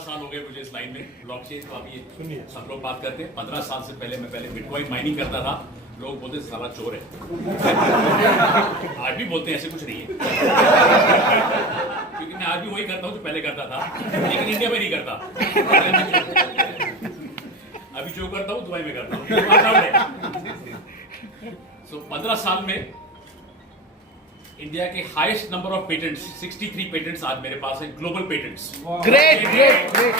साल हो गए मुझे इस लाइन में ब्लॉकचेन। तो अभी सब लोग बात करते हैं 15 साल से पहले मैं बिटकॉइन माइनिंग करता था। लोग बोलते साला चोर है। आज भी बोलते हैं, ऐसे कुछ नहीं है। क्योंकि मैं आज भी वही करता हूँ जो पहले करता था, लेकिन इंडिया में नहीं करता। अभी जो करता हूँ दुबई में करता हूँ। सो 15 साल में इंडिया के highest number of patents 63 patents आज मेरे पास है, global patents. Great great great.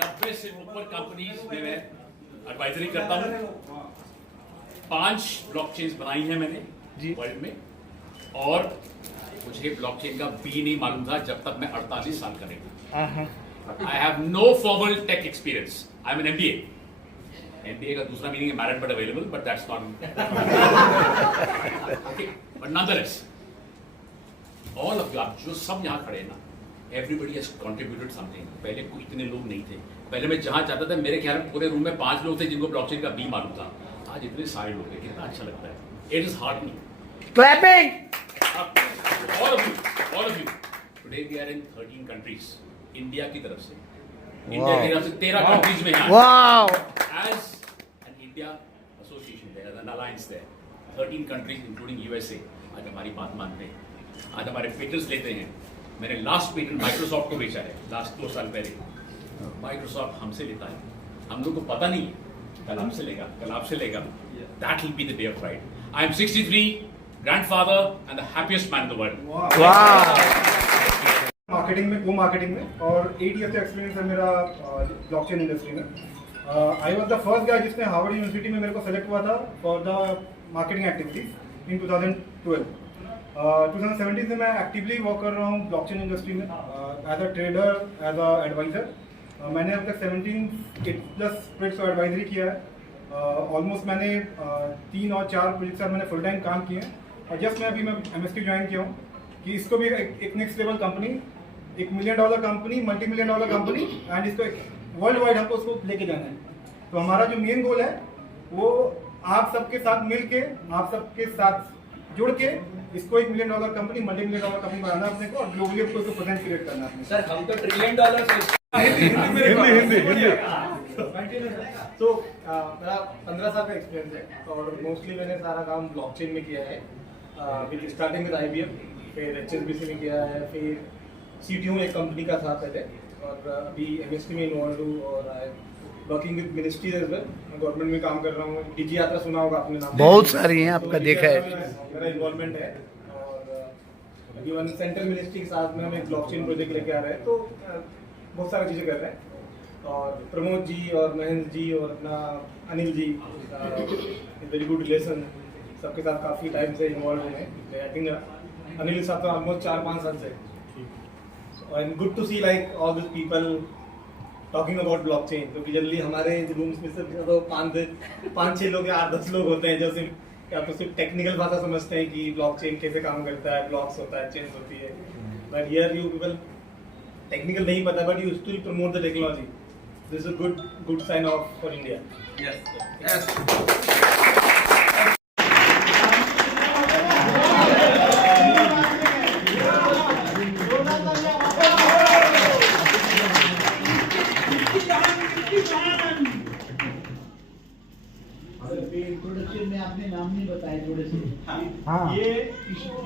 90 से ऊपर कंपनीज में मैं एडवाइजरी करता हूँ। 5 ब्लॉकचेन्स बनाई हैं मैंने वर्ल्ड में, और मुझे ब्लॉकचेन का बी नहीं मालूम था जब तक मैं 48 साल का नहीं था। I have no formal tech experience. I am an MBA। MBA का दूसरा मीनिंग है married but available, but that's not okay. But nonetheless all of you, आप जो सब यहाँ खड़े हैं ना, एवरीबडी हैज कंट्रीब्यूटेड समथिंग। पहले कोई इतने लोग नहीं थे। पहले मैं जहां जाता था मेरे ख्याल में पूरे रूम में 5 लोग थे जिनको ब्लॉकचेन का बी मालूम था। आज इतने सारे लोग हैं, कितना अच्छा लगता है। It is hard me. Clapping. All of you. Today we are in 13 countries. India की तरफ से, इंडिया की तरफ से 13 कंट्रीज में हैं। Wow. As an India association there, as an alliance there, 13 countries including USA आज हमारी बात मानते हैं, आज हमारे पेटेंट्स लेते हैं। मैंने लास्ट पेटेंट माइक्रोसॉफ्ट को बेचा है लास्ट 2 साल पहले। माइक्रोसॉफ्ट हमसे लेता है, हम लोग को पता नहीं है, कल हमसे लेगा, कल आपसे लेगा। That will be the day of pride. I am 63, grandfather and the happiest man in the world. Marketing में, को मार्केटिंग में, और 8 ईयर का एक्सपीरियंस है मेरा ब्लॉकचेन इंडस्ट्री में। I was the first guy जिसने हार्वर्ड यूनिवर्सिटी में मेरे को सेलेक्ट हुआ था for the marketing activities in 2012। 2017 से मैं एक्टिवली वर्क कर रहा हूँ ब्लॉकचेन इंडस्ट्री में as a trader, as a adviser. मैंने अब तक 17+ स्प्रिट्स को एडवाइजरी किया है। ऑलमोस्ट मैंने 3 और 4 प्रोजेक्ट मैंने फुल टाइम काम किए हैं। और जस्ट मैं MSQ ज्वाइन किया हूँ कि इसको भी एक next level company, $1 million company, $multi-million company, and इसको वर्ल्ड वाइड हमको उसको लेके जाना है। तो हमारा जो मेन गोल है वो आप सबके साथ मिल के, आप सबके साथ जुड़ के इसको $1 मिलियन कंपनी, $multi-million कंपनी बनाना अपने को, और ग्लोबली आपको इसको प्रेजेंस क्रिएट करना है। सर हम तो $1 ट्रिलियन हिंदी। तो मेरा 15 साल का एक्सपीरियंस है, और मोस्टली मैंने सारा काम ब्लॉकचेन में किया है। स्टार्टिंग विद IBM, फिर HSBC में किया है, फिर CTO में एक कंपनी का था पहले, और अभी MSQ में इन्वॉल्व हूँ, और working with ministries as well. मैं गवर्नमेंट में काम कर रहा हूँ। DG यात्रा सुना होगा आपने नाम? बहुत सारी हैं, आपका देखा है। मेरा इन्वॉल्वमेंट है, और इवन सेंट्रल मिनिस्ट्री के साथ में हम एक ब्लॉकचेन प्रोजेक्ट लेके आ रहे हैं। तो बहुत सारी चीज़ें कर रहे हैं, और प्रमोद जी और महेंद्र जी और अपना Anil ji, very good relation, सबके साथ काफ़ी टाइम से इन्वॉल्व हुए हैं। आई थिंक अनिल के साथ तो ऑलमोस्ट 4-5 साल से। And good to see like all this people talking about blockchain, क्योंकि जनरली हमारे रूम्स में सिर्फ तो 5-6 लोग या 8-10 लोग होते हैं जो सिर्फ या तो सिर्फ टेक्निकल भाषा समझते हैं कि ब्लॉकचेन कैसे काम करता है, ब्लॉक्स होता है, चेन्स होती है। But here you people technical नहीं पता, but you still promote the technology. This is a good sign of for India. Yes introduction में आपने नाम नहीं बताया थोड़े से। हाँ। ये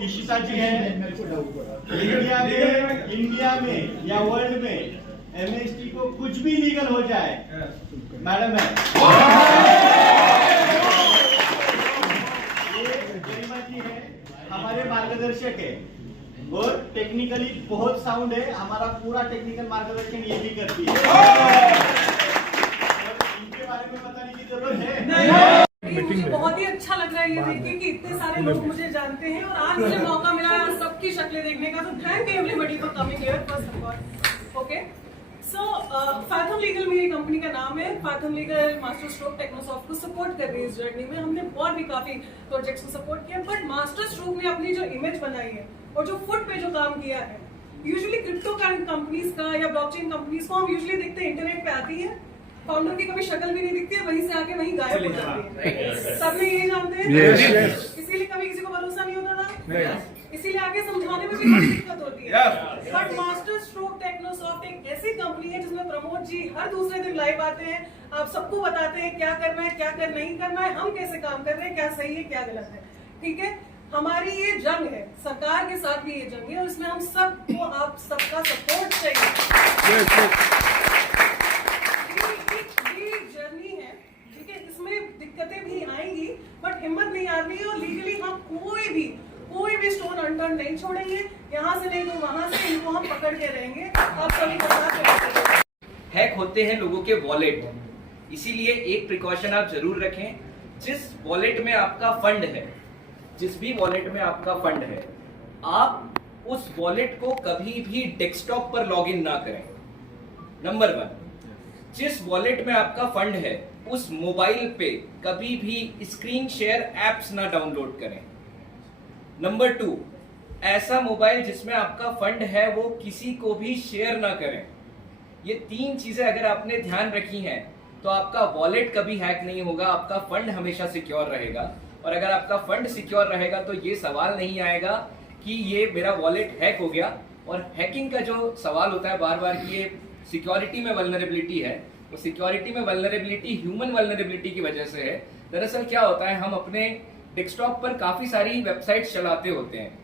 इशिता जी है। मेरे को डाउट पड़ा। इंडिया में या वर्ल्ड में MST को कुछ भी लीगल हो जाए, मैडम है। ये गरिमा जी है, हमारे मार्गदर्शक है, और टेक्निकली बहुत साउंड है। हमारा पूरा टेक्निकल मार्गदर्शन ये भी करती है। इनके बारे में बताने की जरूरत है? मुझे बहुत ही अच्छा लग रहा है ये देख के कि इतने सारे लोग मुझे जानते हैं, और आज मुझे मौका मिला है सबकी शक्लें देखने का। तो thank you everybody for coming here first of all. Okay, so Fathom Legal मेरी कंपनी का नाम है। Fathom Legal Master Stroke Technosoft को सपोर्ट कर रही है इस जर्नी में। हमने और भी काफी प्रोजेक्ट्स को सपोर्ट किया, बट मास्टर स्ट्रोक ने अपनी जो इमेज बनाई है और जो फुट पे जो काम किया है, यूजुअली क्रिप्टो कंपनीज का या ब्लॉकचेन कंपनीज को हम यूजुअली देखते हैं इंटरनेट पे आती है, फाउंडर की कभी शक्ल भी नहीं दिखती है, वहीं से आके वहीं गायब हो जाती है। सब लोग यही जानते हैं। इसीलिए कभी किसी को भरोसा नहीं होता था, इसीलिए आगे समझाने में भी बहुत दिक्कत होती है। बट मास्टर कंपनी है जिसमें प्रमोद जी हर दूसरे दिन लाइव आते हैं, आप सबको बताते हैं क्या करना है, क्या कर नहीं करना है, हम कैसे काम कर रहे हैं, क्या सही है क्या गलत है। ठीक है, हमारी ये जंग है, सरकार के साथ भी ये जंग है और इसमें हम सबको आप सबका सपोर्ट चाहिए। ये जर्नी है, ठीक है, इसमें दिक्कतें भी आएंगी बट हिम्मत नहीं हारनी है और लीगली हम कोई भी स्टोन अनटर्न नहीं छोड़ेंगे, यहाँ से नहीं तो वहां से इनको हम पकड़ के रहेंगे। आप सभी बता हैक होते हैं लोगों के वॉलेट, इसीलिए एक प्रिकॉशन आप जरूर रखें। जिस वॉलेट में आपका फंड है, जिस भी वॉलेट में आपका फंड है, आप उस वॉलेट को कभी भी डेस्कटॉप पर लॉगिन ना करें। नंबर 1, जिस वॉलेट में आपका फंड है उस मोबाइल पे कभी भी स्क्रीन शेयर एप्स ना डाउनलोड करें। नंबर 2, ऐसा मोबाइल जिसमें आपका फंड है वो किसी को भी शेयर ना करें। ये 3 चीजें अगर आपने ध्यान रखी हैं तो आपका वॉलेट कभी हैक नहीं होगा, आपका फंड हमेशा सिक्योर रहेगा। और अगर आपका फंड सिक्योर रहेगा तो ये सवाल नहीं आएगा कि ये मेरा वॉलेट हैक हो गया। और हैकिंग का जो सवाल होता है बार बार कि ये सिक्योरिटी में वल्नरेबिलिटी है, वो सिक्योरिटी में वल्नरेबिलिटी ह्यूमन वल्नरेबिलिटी की वजह से है। दरअसल क्या होता है, हम अपने डेस्कटॉप पर काफी सारी वेबसाइट्स चलाते होते हैं।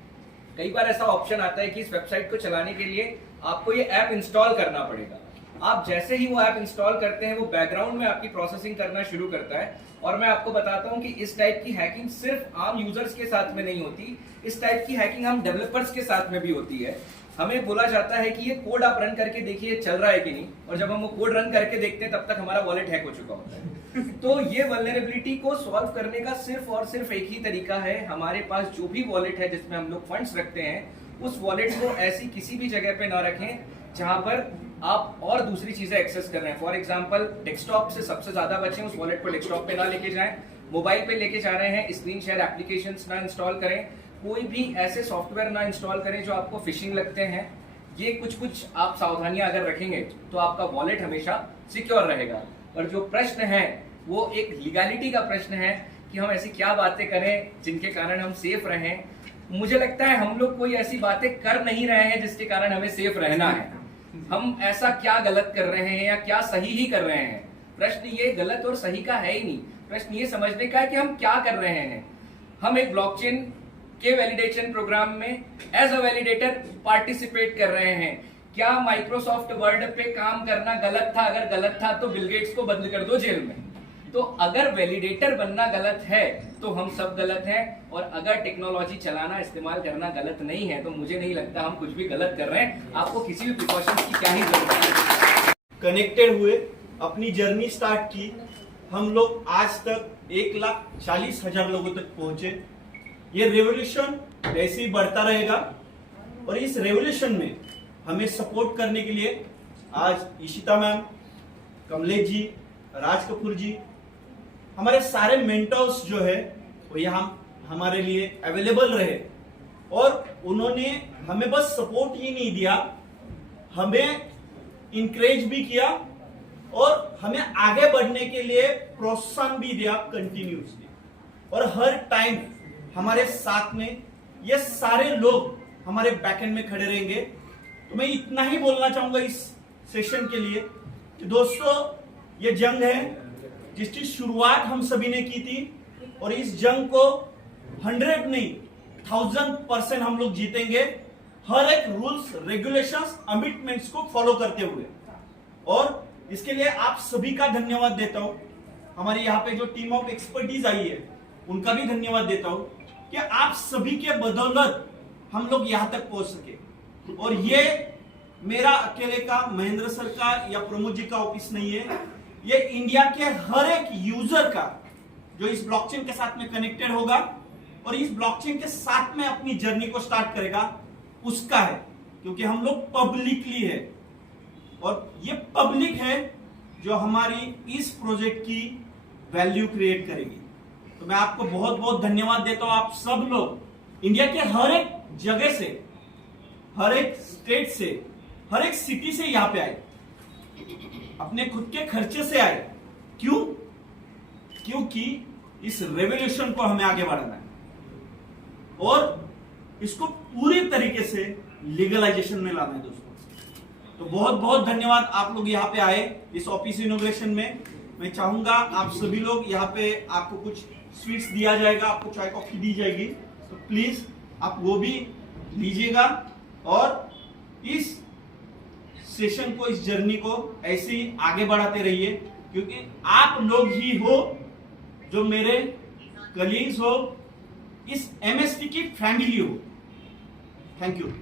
कई बार ऐसा ऑप्शन आता है कि इस वेबसाइट को चलाने के लिए आपको ये ऐप इंस्टॉल करना पड़ेगा। आप जैसे ही वो ऐप इंस्टॉल करते हैं वो बैकग्राउंड में आपकी प्रोसेसिंग करना शुरू करता है। और मैं आपको बताता हूं कि इस टाइप की हैकिंग सिर्फ आम यूजर्स के साथ में नहीं होती, इस टाइप की हैकिंग हम डेवलपर्स के साथ में भी होती है। हमें बोला जाता है कि ये कोड आप रन करके देखिए चल रहा है कि नहीं, और जब हम वो कोड रन करके देखते हैं तब तक हमारा वॉलेट हैक हो चुका होता है। तो ये वल्नरेबिलिटी को सॉल्व करने का सिर्फ और सिर्फ एक ही तरीका है, हमारे पास जो भी वॉलेट है जिसमें हम लोग फंड्स रखते हैं उस वॉलेट को ऐसी किसी भी जगह पे ना रखें जहां पर आप और दूसरी चीजें एक्सेस कर रहे हैं। फॉर एग्जांपल डेस्कटॉप से सबसे ज्यादा बचें, उस वॉलेट को डेस्कटॉप पे ना लेके जाएं। मोबाइल पे लेके जा रहे हैं, स्क्रीन शेयर एप्लीकेशंस ना इंस्टॉल करें, कोई भी ऐसे सॉफ्टवेयर ना इंस्टॉल करें जो आपको फिशिंग लगते हैं। ये कुछ आप सावधानियां अगर रखेंगे तो आपका वॉलेट हमेशा सिक्योर रहेगा। और जो प्रश्न है वो एक लीगैलिटी का प्रश्न है कि हम ऐसी क्या बातें करें जिनके कारण हम सेफ रहें। मुझे लगता है हम लोग कोई ऐसी बातें कर नहीं रहे हैं जिसके कारण हमें सेफ रहना है। हम ऐसा क्या गलत कर रहे हैं या क्या सही ही कर रहे हैं। प्रश्न ये गलत और सही का है ही नहीं, प्रश्न ये समझने का है कि हम क्या कर रहे हैं। हम एक ब्लॉकचेन के वैलिडेशन प्रोग्राम में एज अ वैलिडेटर पार्टिसिपेट कर रहे हैं। क्या माइक्रोसॉफ्ट वर्ड पे काम करना गलत था? अगर गलत था तो बिल गेट्स को बंद कर दो जेल में। तो अगर वैलिडेटर बनना गलत है तो हम सब गलत हैं, और अगर टेक्नोलॉजी चलाना इस्तेमाल करना गलत नहीं है तो मुझे नहीं लगता हम कुछ भी गलत कर रहे हैं। आपको किसी भी प्रिकॉशंस की क्या ही जरूरत है। कनेक्टेड हुए, अपनी जर्नी स्टार्ट की, हम लोग आज तक 1,40,000 लोगों तक पहुंचे। ये रेवोल्यूशन ऐसे ही बढ़ता रहेगा और इस रेवोल्यूशन में हमें सपोर्ट करने के लिए आज इशिता मैम, कमलेश जी, राज कपूर जी, हमारे सारे मेंटर्स जो है वो यहाँ हमारे लिए अवेलेबल रहे। और उन्होंने हमें बस सपोर्ट ही नहीं दिया, हमें इंकरेज भी किया और हमें आगे बढ़ने के लिए प्रोत्साहन भी दिया कंटिन्यूसली। और हर टाइम हमारे साथ में ये सारे लोग हमारे बैकएंड में खड़े रहेंगे। तो मैं इतना ही बोलना चाहूंगा इस सेशन के लिए कि दोस्तों, ये जंग है जिसकी शुरुआत हम सभी ने की थी और इस जंग को 100 नहीं 1000% हम लोग जीतेंगे, हर एक रूल्स, रेगुलेशंस, कमिटमेंट्स को फॉलो करते हुए। और इसके लिए आप सभी का धन्यवाद देता हूं। हमारे यहाँ पे जो टीम ऑफ एक्सपर्टीज आई है उनका भी धन्यवाद देता हूं कि आप सभी के बदौलत हम लोग यहां तक पहुंच सके। और ये मेरा अकेले का, महेंद्र सर का या प्रमोद जी का ऑफिस नहीं है, ये इंडिया के हर एक यूजर का जो इस ब्लॉकचेन के साथ में कनेक्टेड होगा और इस ब्लॉकचेन के साथ में अपनी जर्नी को स्टार्ट करेगा उसका है। क्योंकि हम लोग पब्लिकली है और ये पब्लिक है जो हमारी इस प्रोजेक्ट की वैल्यू क्रिएट करेगी। तो मैं आपको बहुत बहुत धन्यवाद देता हूं। आप सब लोग इंडिया के हर एक जगह से, हर एक स्टेट से, हर एक सिटी से यहां पे आए, अपने खुद के खर्चे से आए। क्यों? क्योंकि इस रेवोल्यूशन को हमें आगे बढ़ाना है और इसको पूरी तरीके से लीगलाइजेशन में लाना है दोस्तों। तो बहुत बहुत धन्यवाद आप लोग यहाँ पे आए इस ऑफिस इनोग्रेशन में। मैं चाहूंगा आप सभी लोग यहाँ पे, आपको कुछ स्वीट्स दिया जाएगा, आपको चाय कॉफी दी जाएगी, तो प्लीज आप वो भी लीजिएगा और इस सेशन को, इस जर्नी को ऐसे ही आगे बढ़ाते रहिए, क्योंकि आप लोग ही हो जो मेरे कलीग्स हो, इस MST की फैमिली हो। Thank you.